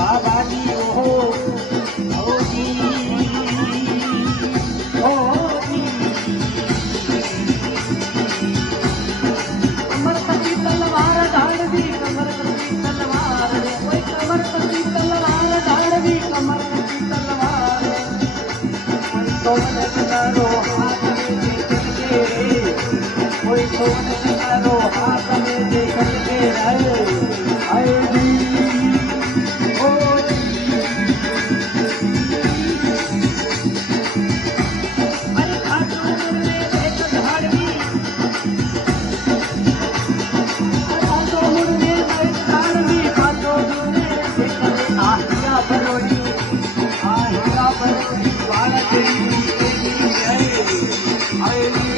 बाबाजी हो जी ओ जी कमर कसी तलवार ढालवी कमर कसी तलवार कोई कमर कसी तलवार ढालवी कमर कसी तलवार तो मन करो हाथ में देख के कोई तो मन करो हाथ में देख के आए जी ओ जी अरे खाटू में एक झाड़वी I